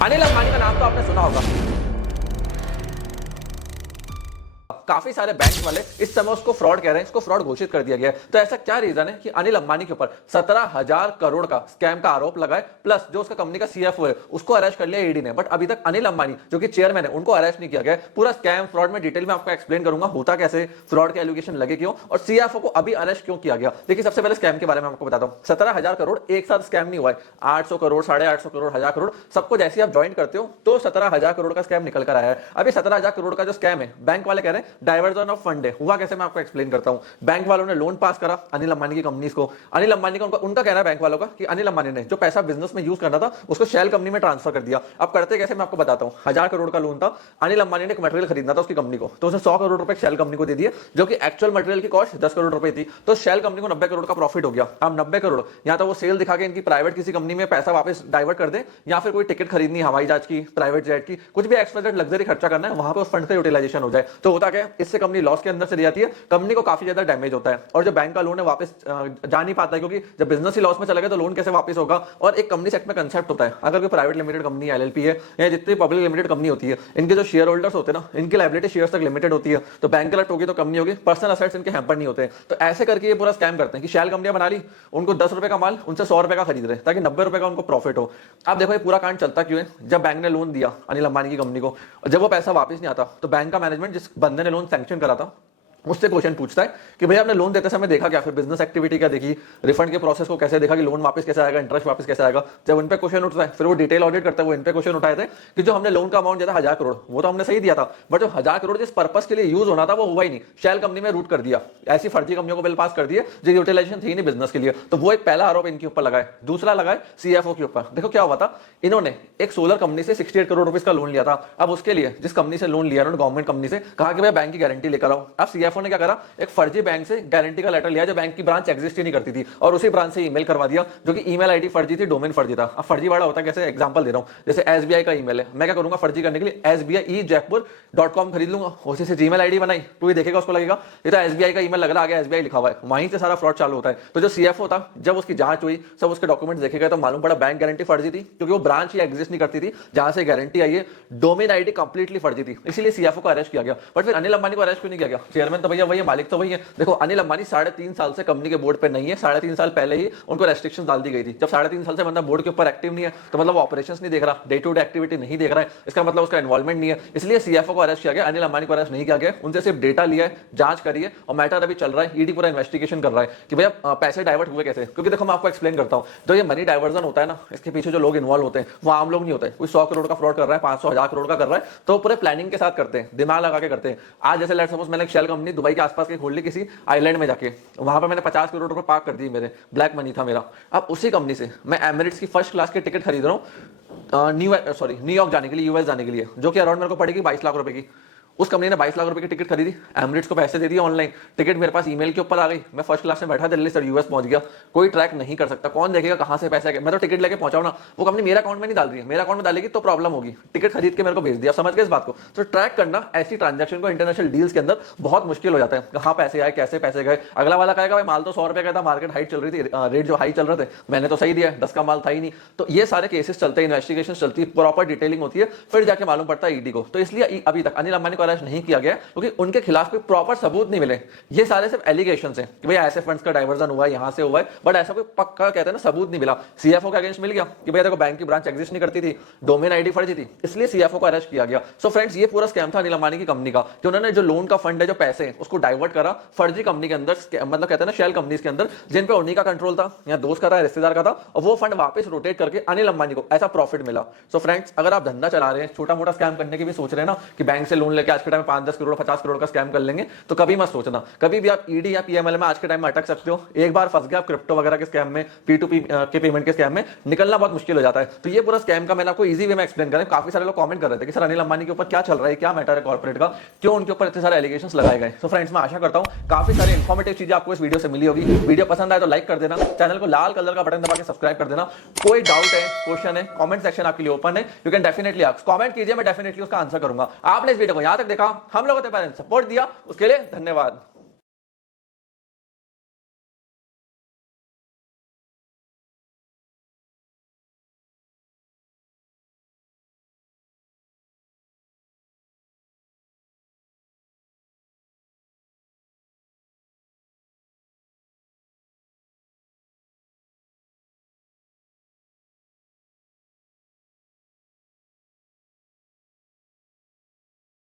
अनिल अंबानी का नाम तो आपने सुना होगा। काफी सारे बैंक वाले इस समय उसको फ्रॉड कह रहे हैं, इसको फ्रॉड घोषित कर दिया गया है। तो ऐसा क्या रीजन है कि अनिल अंबानी के ऊपर 17,000 करोड़ का स्कैम का आरोप लगा है, प्लस जो उसका कंपनी का सीएफओ है उसको अरेस्ट कर लिया ईडी ने, बट अभी तक अनिल अंबानी जो कि चेयरमैन है उनको अरेस्ट नहीं किया गया। पूरा स्कैम फ्रॉड में डिटेल में आपको एक्सप्लेन करूंगा, होता कैसे, फ्रॉड के एलिगेशन लगे क्यों और सीएफओ को अभी अरेस्ट क्यों किया गया। देखिए सबसे पहले स्कैम के बारे में आपको बताता हूं। 17,000 करोड़ एक साथ स्कैम नहीं हुआ है, 800 करोड़, 850 करोड़, 1000 करोड़, सबको जैसे आप ज्वाइन करते हो तो 17,000 करोड़ का स्कैम निकल कर आया है। अभी 17,000 करोड़ का जो स्कैम है, बैंक वाले कह रहे हैं डाइवर्जन ऑफ फंड है। हुआ कैसे मैं आपको एक्सप्लेन करता हूं। बैंक वालों ने लोन पास करा अनिल अंबानी की कंपनीज को। अनिल अंबानी का उनका कहना है बैंक वालों का कि अनिल अंबानी ने जो पैसा बिजनेस में यूज करना था उसको शेल कंपनी में ट्रांसफर कर दिया। अब करते कैसे मैं आपको बताता हूं। 1000 करोड़ का लोन था, अनिल अंबानी ने एक मटेरियल खरीदना था उसकी कंपनी को, तो उसने 100 करोड़ रुपए शेल कंपनी को दे दिए, जो कि एक्चुअल मटेरियल की कॉस्ट 10 करोड़ रुपए थी। तो शेल कंपनी को 90 करोड़ का प्रॉफिट हो गया। अब 90 करोड़ या तो वो सेल दिखा के इनकी प्राइवेट किसी कंपनी में पैसा वापस डाइवर्ट कर दे, या फिर कोई टिकट खरीदनी हवाई जहाज की, प्राइवेट जेट की, कुछ भी एक्सपेंसिव लग्जरी खर्चा करना है, वहां पे उस फंड का यूटिलाइजेशन हो जाए। तो होता क्या है, इससे कंपनी लॉस के अंदर चली जाती है, कंपनी को काफी ज्यादा डैमेज होता है, और जो बैंक का लोन है वापस जा नहीं पाता है, क्योंकि जब बिजनेस ही लॉस में चला गया तो लोन कैसे वापस होगा। और एक कंपनी सेक्ट में कंसेप्ट होता है, अगर कोई प्राइवेट लिमिटेड कंपनी एलएलपी है या जितनी पब्लिक लिमिटेड कंपनी होती है, इनके जो शेयर होल्डर्स होते हैं ना, इनकी लायबिलिटी शेयर्स तक लिमिटेड होती है, तो बैंक अलर्ट होगी तो कंपनी होगी, पर्सनल असेट्स इनके हैम्पर नहीं होते। तो ऐसे करके ये पूरा स्कैम करते हैं कि शेल कंपनियां बना ली, उनको 10 रुपए का माल उनसे 100 रुपए का खरीद रहे ताकि 90 रुपए का उनको प्रॉफिट हो। अब देखो ये पूरा कांड चलता क्यों है। जब बैंक ने लोन दिया अनिल अंबानी की कंपनी को, जब वो पैसा वापस नहीं आता तो बैंक का मैनेजमेंट जिस बंदे ने लोन सैंक्शन करा था उससे क्वेश्चन पूछता है कि भैया आपने लोन देते समय देखा क्या, फिर बिजनेस एक्टिविटी क्या देखी, रिफंड के प्रोसेस को कैसे देखा कि लोन वापस कैसे आएगा, इंटरेस्ट वापस कैसे आएगा। जब उन पे क्वेश्चन उठता है फिर वो डिटेल ऑडिट करता है। वो इन पे क्वेश्चन उठाए थे कि जो हमने लोन का अमाउंट दिया था 1000 करोड़, वो तो हमने सही दिया था, बट जो 1000 करोड़ जिस पर्पस के लिए यूज होना था वो हुआ ही नहीं, शेल कंपनी में रूट कर दिया, ऐसी फर्जी कंपनियों को बिल पास कर दिए जो यूटिलाइजेशन थी नहीं बिजनेस के लिए। तो वो एक पहला आरोप इनके ऊपर लगा है। दूसरा लगा है सीएफओ के ऊपर। देखो क्या हुआ था, इन्होंने एक सोलर कंपनी से 68 करोड़ रुपए का लोन लिया था। अब उसके लिए जिस कंपनी से लोन लिया उन्होंने गवर्नमेंट कंपनी से कहा कि भाई बैंक की गारंटी लेकर आओ। अब सीएफओ ने क्या करा, एक फर्जी बैंक से गारंटी का लेटर लिया जो बैंक की ब्रांच एग्जिस्ट ही नहीं करती थी, और उसी ब्रांच से ईमेल करवा दिया, जो कि ईमेल आईडी फर्जी थी, डोमेन फर्जी था। अब फर्जी वाला होता है कैसे, एग्जांपल दे रहा हूं, जैसे एसबीआई का ईमेल है, मैं क्या करूंगा फर्जी करने के लिए SBI-e-jaipur.com खरीद लूंगा, उसी से जीमेल आईडी बनाई, तो ये देखेगा उसको लगेगा ये तो एसबीआई का ईमेल लग रहा, आगे एसबीआई लिखा हुआ है, वहीं से सारा फ्रॉड चालू होता है। तो जो सीएफओ था, जब उसकी जांच हुई, सब उसके डॉक्यूमेंट देखे गए तो मालूम पड़ा बैंक गारंटी फर्जी थी, क्योंकि वो ब्रांच ही एग्जिस्ट नहीं करती थी जहां से गारंटी आई है, डोमेन आईडी कंप्लीटली फर्जी थी, इसीलिए सीएफओ को अरेस्ट किया गया। बट फिर अनिल अंबानी को अरेस्ट क्यों नहीं किया गया। चेयरमैन तो भैया वही है, मालिक तो वही है। देखो अनिल अंबानी 3.5 साल से कंपनी के बोर्ड पे नहीं है, 3.5 साल पहले ही उनको रेस्ट्रिक्शन डाल दी गई थी। जब 3.5 साल से बंदा बोर्ड के ऊपर एक्टिव नहीं है तो मतलब ऑपरेशंस नहीं देख रहा, डे टू डे एक्टिविटी नहीं देख रहा है, इसका मतलब उसका इन्वॉल्वमेंट नहीं है, इसलिए सीएफओ को अरेस्ट किया गया। अनिल अंबानी को अरेस्ट नहीं किया गया, उनसे सिर्फ डेटा लिया है, जांच करी है, और मैटर अभी चल रहा है, ईडी पूरा इन्वेस्टिगेशन कर रहा है कि भैया पैसे डाइवर्ट हुए कैसे। क्योंकि देखो मैं आपको एक्सप्लेन करता हूं, जो ये मनी डाइवर्जन होता है ना, इसके पीछे जो लोग इन्वॉल्व होते हैं वो आम लोग नहीं होते। कोई 100 करोड़ का फ्रॉड कर रहा है, 500 1000 करोड़ का कर रहा है, तो पूरे प्लानिंग के साथ करते हैं, दिमाग लगा के करते हैं। आज जैसे लेट्स सपोज मैंने एक शेल कंपनी दुबई के आसपास की खोल ली किसी आइलैंड में जाके, वहां पर मैंने 50 करोड़ रुपए पार्क कर दिए, मेरे ब्लैक मनी था मेरा। अब उसी कंपनी से मैं एमिरेट्स की फर्स्ट क्लास की टिकट खरीद रहा हूँ न्यूयॉर्क जाने के लिए, यूएस जाने के लिए, जो कि अराउंड मेरे को पड़ेगी 22 लाख रुपए की। उस कंपनी ने 22 लाख रुपए की टिकट खरीदी, एमिरेट्स को पैसे दे दिए ऑनलाइन, टिकट मेरे पास ईमेल के ऊपर आ गई, मैं फर्स्ट क्लास में बैठा दिल्ली से यूएस पहुंच गया। कोई ट्रैक नहीं कर सकता, कौन देखेगा कहां से पैसे गए। मैं तो टिकट लेके पहुंचा ना, वो कंपनी मेरे अकाउंट में नहीं डाल रही है, मेरे अकाउंट में डालेगी तो प्रॉब्लम होगी। टिकट खरीद के मेरे को भेज दिया, समझ गए इस बात को। तो ट्रैक करना ऐसी ट्रांजेक्शन को इंटरनेशनल डील्स के अंदर बहुत मुश्किल हो जाता है, कहां पैसे आए, कैसे पैसे गए। अगला वाला कहेगा भाई माल तो 100 रुपए का था, मार्केट हाइट चल रही थी, रेट जो हाई चल रहे थे, मैंने तो सही दिया, 10 का माल था ही नहीं। तो ये सारे केसेस चलते हैं, इन्वेस्टिगेशन चलती है, प्रॉपर डिटेलिंग होती है, फिर जाके मालूम पड़ता है ईडी को। तो इसलिए अभी तक अनिल अंबानी को अरेस्ट नहीं किया गया क्योंकि उनके खिलाफ कोई प्रॉपर सबूत नहीं मिले। ये सारे सिर्फ एलिगेशंस हैं कि भैया ऐसे फंड्स का डाइवर्जन हुआ है, यहां से हुआ है, बट ऐसा कोई पक्का कहते हैं ना सबूत नहीं मिला। सीएफओ के अगेंस्ट मिल गया कि भैया देखो बैंक की ब्रांच एग्जिस्ट नहीं करती थी, डोमेन आईडी फर्जी थी, इसलिए सीएफओ को अरेस्ट किया गया। सो फ्रेंड्स ये पूरा स्कैम था अनिल अंबानी की कंपनी का, कि उन्होंने जो लोन का फंड है, जो पैसे हैं, उसको डाइवर्ट करा फर्जी कंपनी के अंदर, मतलब कहते हैं ना शेल कंपनीज के अंदर, जिन पे उन्हीं का कंट्रोल था या दोस्त का था, रिश्तेदार का था, और वो फंड वापस रोटेट करके अनिल अंबानी को ऐसा प्रॉफिट मिला। सो फ्रेंड्स अगर आप धंधा चला रहे हैं, छोटा मोटा स्कैम करने की भी सोच रहे हैं ना, कि बैंक से लोन लेके आज के टाइम 5-10 करोड़ 50 करोड़ का स्कैम कर लेंगे, तो कभी मत सोचना, कभी भी आप ईडी या पीएमएल में आज के टाइम में अटक सकते हो। एक बार फंस गए आप क्रिप्टो वगैरह के स्कैम में, P2P के पेमेंट के स्कैम में, निकलना बहुत मुश्किल हो जाता है। तो ये पूरा स्कैम का मैंने आपको इजी वे में एक्सप्लेन करा। काफी सारे लोग कमेंट कर रहे थे कि सर अनिल अंबानी के ऊपर क्या चल रहा है, क्या मैटर है कॉर्पोरेट का, क्यों उनके ऊपर इतने सारे एलिगेशंस लगाए गए। सो फ्रेंड्स मैं आशा करता हूं काफी सारी इंफॉर्मेटिव चीजें आपको इस वीडियो से मिली होगी। वीडियो पसंद आए तो लाइक कर देना, चैनल को लाल कलर का बटन दबा के सब्सक्राइब कर देना। कोई डाउट है, क्वेश्चन है, कमेंट सेक्शन आपके लिए ओपन है, you can definitely ask, comment कीजिए, मैं डेफिनेटली उसका आंसर करूंगा। आपने इस वीडियो को यहां तक देखा, हम लोगों ने सपोर्ट दिया, उसके लिए धन्यवाद।